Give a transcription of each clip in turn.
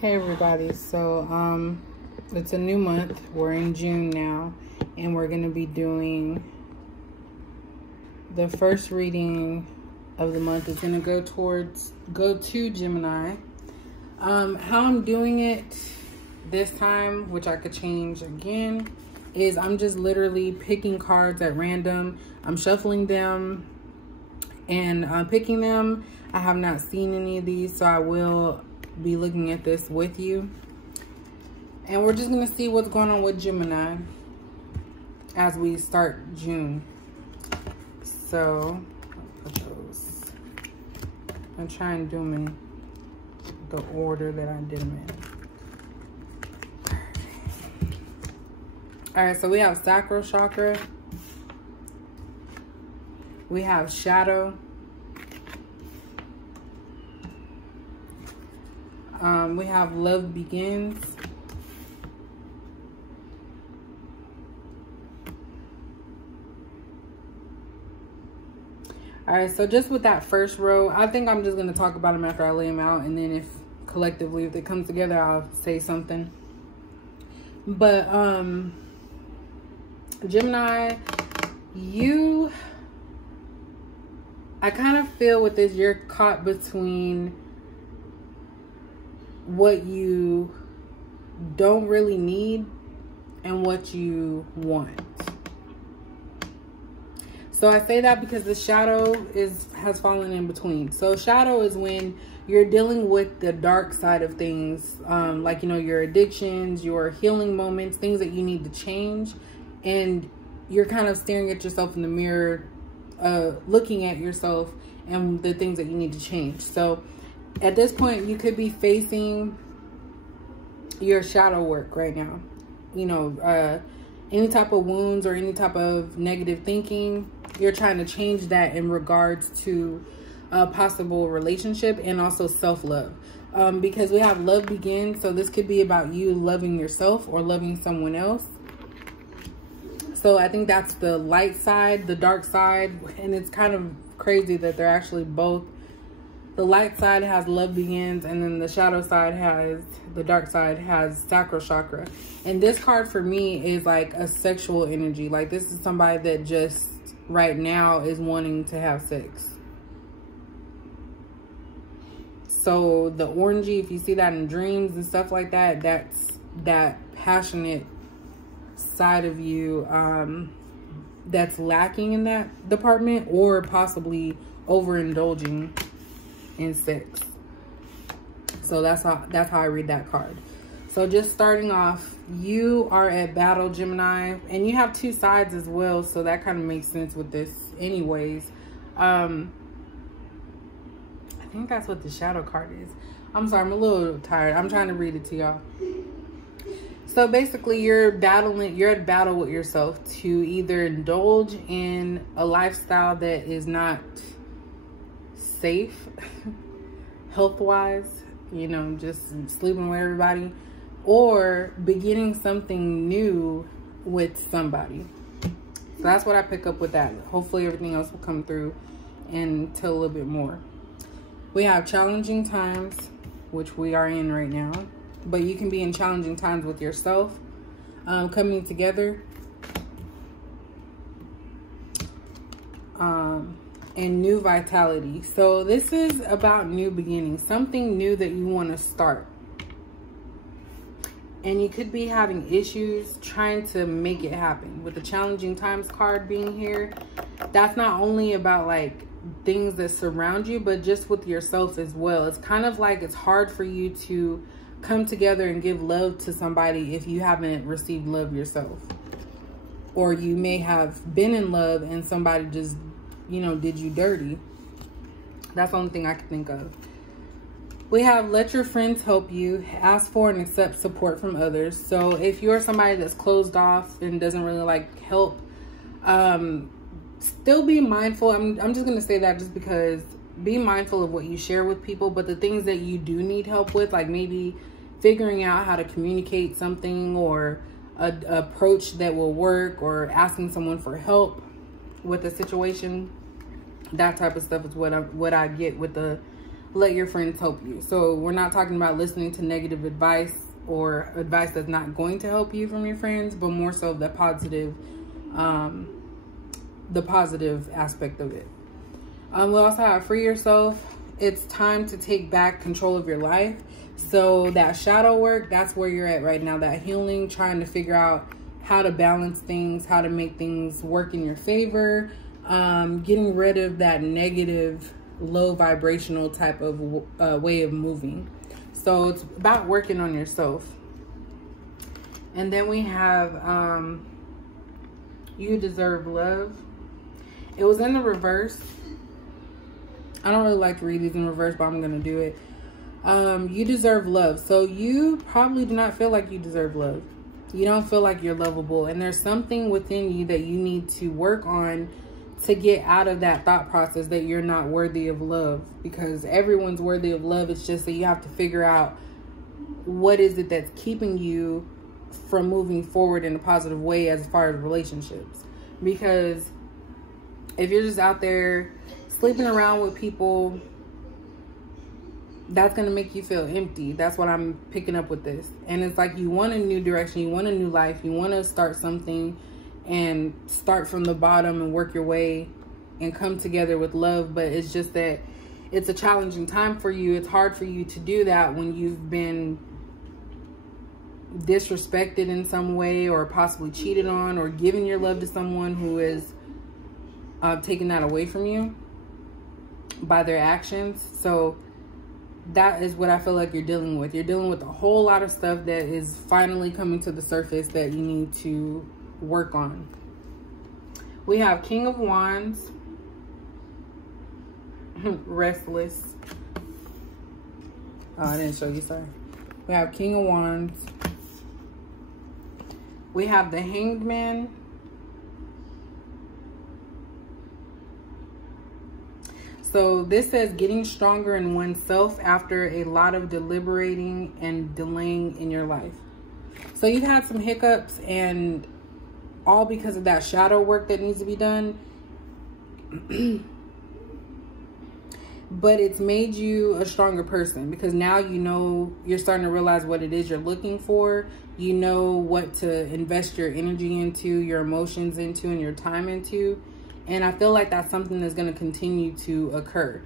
Hey everybody, so it's a new month. We're in June now, and we're going to be doing the first reading of the month. It's going to go to Gemini. How I'm doing it this time, which I could change again, is I'm just literally picking cards at random. I'm shuffling them and picking them. I have not seen any of these, so I will be looking at this with you, and we're just gonna see what's going on with Gemini as we start June. So I'll put those. I'm trying to do them in the order that I did them in. All right, so we have sacral chakra, we have shadow, we have love begins, all right. So just with that first row, I think I'm just going to talk about them after I lay them out, and then if collectively, if it comes together, I'll say something. But Gemini, I kind of feel with this, you're caught between what you don't really need and what you want. So I say that because the shadow has fallen in between. So shadow is when you're dealing with the dark side of things, like, you know, your addictions, your healing moments, things that you need to change, and you're kind of staring at yourself in the mirror, looking at yourself and the things that you need to change. So at this point, you could be facing your shadow work right now. You know, any type of wounds or any type of negative thinking, you're trying to change that in regards to a possible relationship and also self-love. Because we have love begins, so this could be about you loving yourself or loving someone else. So I think that's the light side, the dark side, and it's kind of crazy that they're actually both. The light side has love begins, and then the shadow side the dark side has sacral chakra. And this card for me is like a sexual energy. Like, this is somebody that just right now is wanting to have sex. So the orangey, if you see that in dreams and stuff like that, that's that passionate side of you that's lacking in that department, or possibly overindulging in sex. So that's how I read that card. So just starting off, you are at battle, Gemini, and you have two sides as well, so that kind of makes sense with this anyways. I think that's what the shadow card is. I'm sorry, I'm a little tired. I'm trying to read it to y'all. So basically, you're at battle with yourself to either indulge in a lifestyle that is not safe health-wise, you know, just sleeping with everybody, or beginning something new with somebody. So that's what I pick up with that. Hopefully everything else will come through and tell a little bit more. We have challenging times, which we are in right now, but you can be in challenging times with yourself, coming together, and new vitality. So this is about new beginnings, something new that you want to start. And you could be having issues trying to make it happen. With the challenging times card being here, that's not only about like things that surround you, but just with yourself as well. It's kind of like it's hard for you to come together and give love to somebody if you haven't received love yourself. Or you may have been in love and somebody just, you know, did you dirty. That's the only thing I can think of. We have let your friends help you, ask for and accept support from others. So if you're somebody that's closed off and doesn't really like help, still be mindful. I'm just going to say that just because, be mindful of what you share with people, but the things that you do need help with, like maybe figuring out how to communicate something, or an approach that will work, or asking someone for help with a situation, that type of stuff is what I get with the let your friends help you. So we're not talking about listening to negative advice or advice that's not going to help you from your friends, but more so the positive aspect of it. We also have free yourself. It's time to take back control of your life. So that shadow work, that's where you're at right now. That healing, trying to figure out how to balance things, how to make things work in your favor. Getting rid of that negative, low vibrational type of way of moving. So it's about working on yourself. And then we have you deserve love. It was in the reverse. I don't really like to read these in reverse, but I'm going to do it. You deserve love. So you probably do not feel like you deserve love. You don't feel like you're lovable. And there's something within you that you need to work on to get out of that thought process that you're not worthy of love. Because everyone's worthy of love. It's just that you have to figure out what is it that's keeping you from moving forward in a positive way as far as relationships. Because if you're just out there sleeping around with people, that's going to make you feel empty. That's what I'm picking up with this. And it's like you want a new direction. You want a new life. You want to start something and start from the bottom and work your way and come together with love. But it's just that it's a challenging time for you. It's hard for you to do that when you've been disrespected in some way, or possibly cheated on, or given your love to someone who is taking that away from you by their actions. So that is what I feel like you're dealing with. You're dealing with a whole lot of stuff that is finally coming to the surface that you need to work on. We have King of Wands. Restless. Oh, I didn't show you, sorry. We have King of Wands. We have the Hangman. So this says getting stronger in oneself after a lot of deliberating and delaying in your life. So you've had some hiccups, and all because of that shadow work that needs to be done. But it's made you a stronger person, because now you know, you're starting to realize what it is you're looking for. You know what to invest your energy into, your emotions into, and your time into. And I feel like that's something that's going to continue to occur.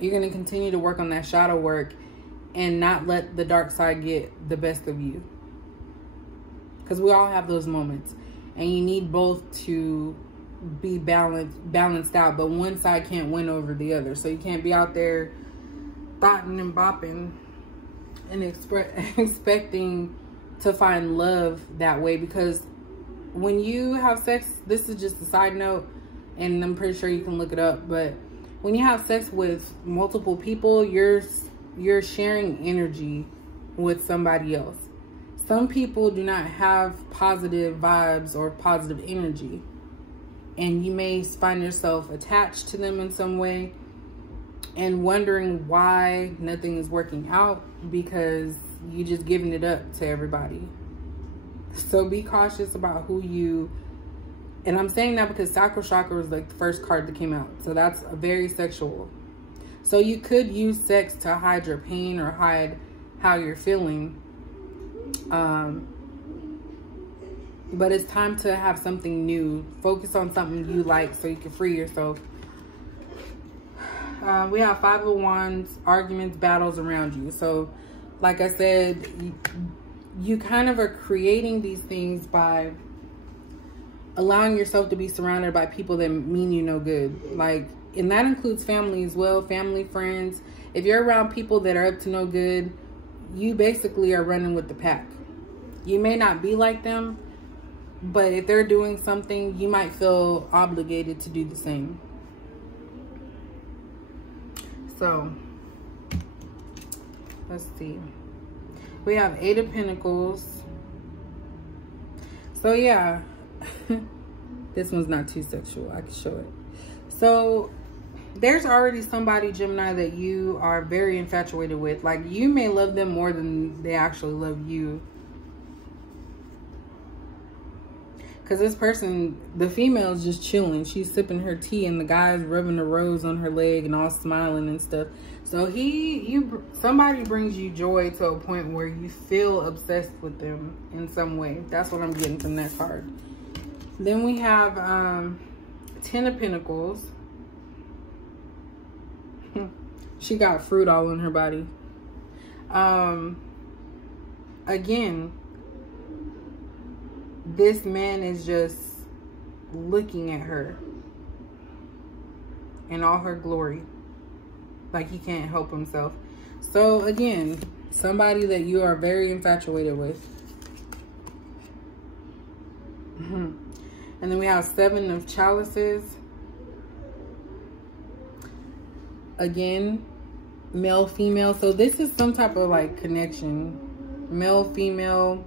You're going to continue to work on that shadow work and not let the dark side get the best of you. Because we all have those moments. And you need both to be balanced out. But one side can't win over the other. So you can't be out there thotting and bopping and expecting to find love that way. Because when you have sex, this is just a side note, and I'm pretty sure you can look it up, but when you have sex with multiple people, you're sharing energy with somebody else. Some people do not have positive vibes or positive energy, and you may find yourself attached to them in some way and wondering why nothing is working out, because you just giving it up to everybody. So be cautious about who you, and I'm saying that because Sacral Chakra was like the first card that came out. So that's very sexual. So you could use sex to hide your pain or hide how you're feeling. But it's time to have something new. Focus on something you like so you can free yourself. We have Five of Wands, arguments, battles around you. So like I said, you kind of are creating these things by allowing yourself to be surrounded by people that mean you no good. Like, and that includes family as well, family, friends. If you're around people that are up to no good, you basically are running with the pack. You may not be like them, but if they're doing something, you might feel obligated to do the same. So, let's see. We have Eight of Pentacles. So yeah, this one's not too sexual. I can show it. So there's already somebody, Gemini, that you are very infatuated with. Like, you may love them more than they actually love you. Because this person, the female, is just chilling. She's sipping her tea and the guy's rubbing a rose on her leg and all smiling and stuff. So somebody brings you joy to a point where you feel obsessed with them in some way. That's what I'm getting from that card. Then we have 10 of Pentacles. She got fruit all in her body. Again, this man is just looking at her in all her glory. Like he can't help himself. So again, somebody that you are very infatuated with. And then we have 7 of Chalices. Again, male, female. So this is some type of like connection. Male, female.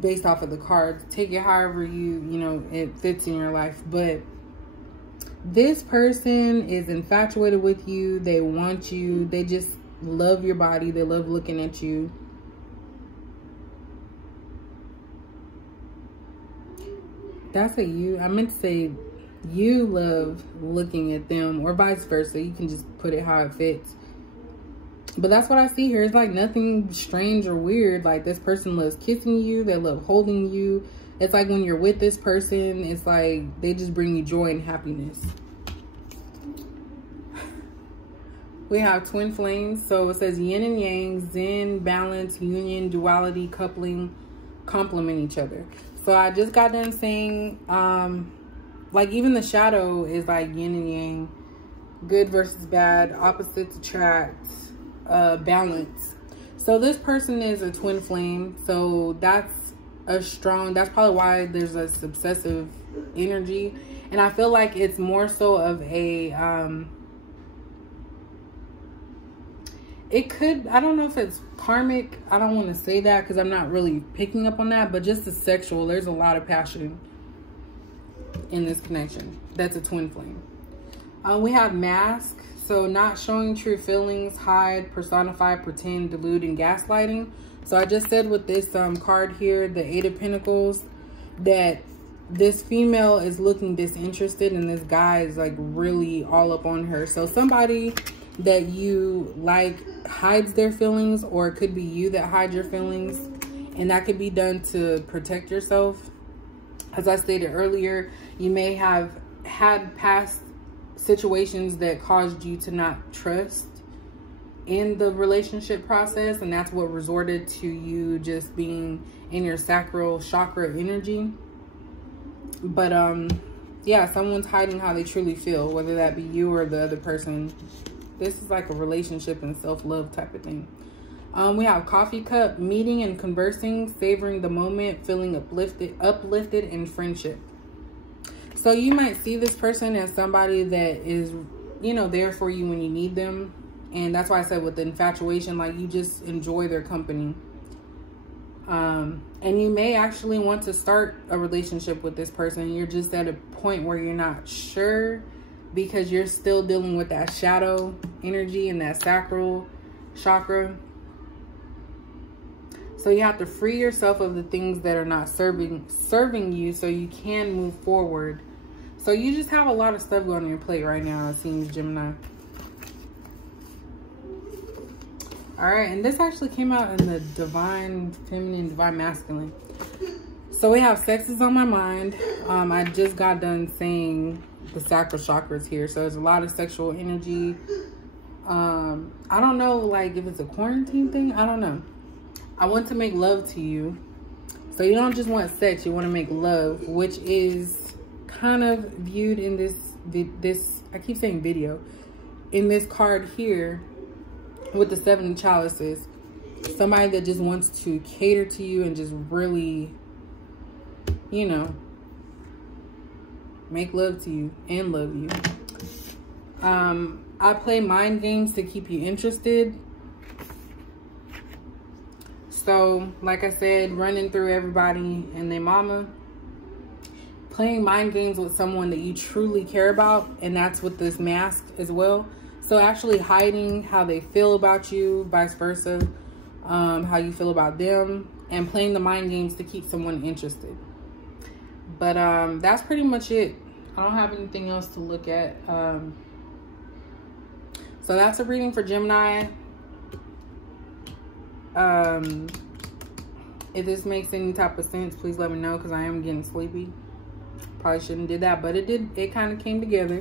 Based off of the cards. Take it however it fits in your life. But this person is infatuated with you. They want you. They just love your body. They love looking at you. That's a you. I meant to say you love looking at them, or vice versa. You can just put it how it fits. But that's what I see here. It's like nothing strange or weird. Like this person loves kissing you. They love holding you. It's like when you're with this person, it's like they just bring you joy and happiness. We have twin flames. So it says yin and yang, zen, balance, union, duality, coupling, complement each other. So I just got done saying, like even the shadow is like yin and yang, good versus bad, opposites attract, balance. So this person is a twin flame. So that's probably why there's a obsessive energy. And I feel like it's more so of a, I don't know if it's karmic. I don't want to say that because I'm not really picking up on that, but just the sexual, there's a lot of passion in this connection. That's a twin flame. We have mask. So not showing true feelings, hide, personify, pretend, delude, and gaslighting. So I just said with this card here, the 8 of Pentacles, that this female is looking disinterested and this guy is like really all up on her. So somebody that you like hides their feelings, or it could be you that hide your feelings, and that could be done to protect yourself. As I stated earlier, you may have had past situations that caused you to not trust in the relationship process, and that's what resorted to you just being in your sacral chakra energy. But yeah, someone's hiding how they truly feel, whether that be you or the other person. This is like a relationship and self-love type of thing. We have coffee cup, meeting and conversing, savoring the moment, feeling uplifted in friendship. So you might see this person as somebody that is, there for you when you need them. And that's why I said with the infatuation, like you just enjoy their company. And you may actually want to start a relationship with this person. You're just at a point where you're not sure because you're still dealing with that shadow energy and that sacral chakra. So you have to free yourself of the things that are not serving you so you can move forward. So you just have a lot of stuff going on your plate right now, it seems, Gemini. All right, and this actually came out in the divine feminine, divine masculine. So we have sex is on my mind. I just got done saying the sacral chakras here. So there's a lot of sexual energy. I don't know, like if it's a quarantine thing, I don't know. I want to make love to you. So you don't just want sex, you want to make love, which is kind of viewed in this I keep saying video, in this card here with the 7 of Chalices. Somebody that just wants to cater to you and just really, make love to you and love you. I play mind games to keep you interested. So, like I said, running through everybody and their mama. Playing mind games with someone that you truly care about. And that's with this mask as well. So, actually hiding how they feel about you, vice versa. How you feel about them. and playing the mind games to keep someone interested. But that's pretty much it. I don't have anything else to look at. So that's a reading for Gemini. If this makes any type of sense, please let me know, because I am getting sleepy. Probably shouldn't did that, but it did. It kind of came together.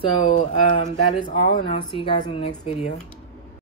So that is all, and I'll see you guys in the next video.